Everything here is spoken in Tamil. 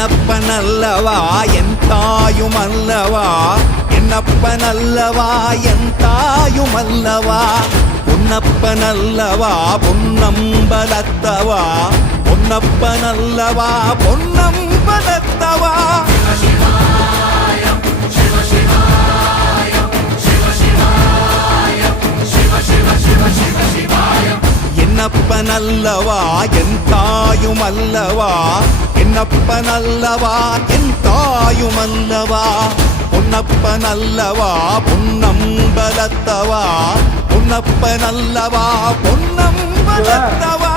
என்னப்பனல்லவா என் தாயுமல்லவா, என்னப்பனல்லவா என் தாயுமல்லவா, பொன்னப்பனல்லவா பொன்னம்பலத்தவா, பொன்னப்பனல்லவா பொன்னம்பலத்தவா. என்னப்பனல்லவா என் தாயுமல்லவா, என்னப்பனல்லவா என் தாயுமல்லவா, பொன்னப்பனல்லவா பொன்னம்பலத்தவா, பொன்னப்பனல்லவா பொன்னம்பலத்தவா.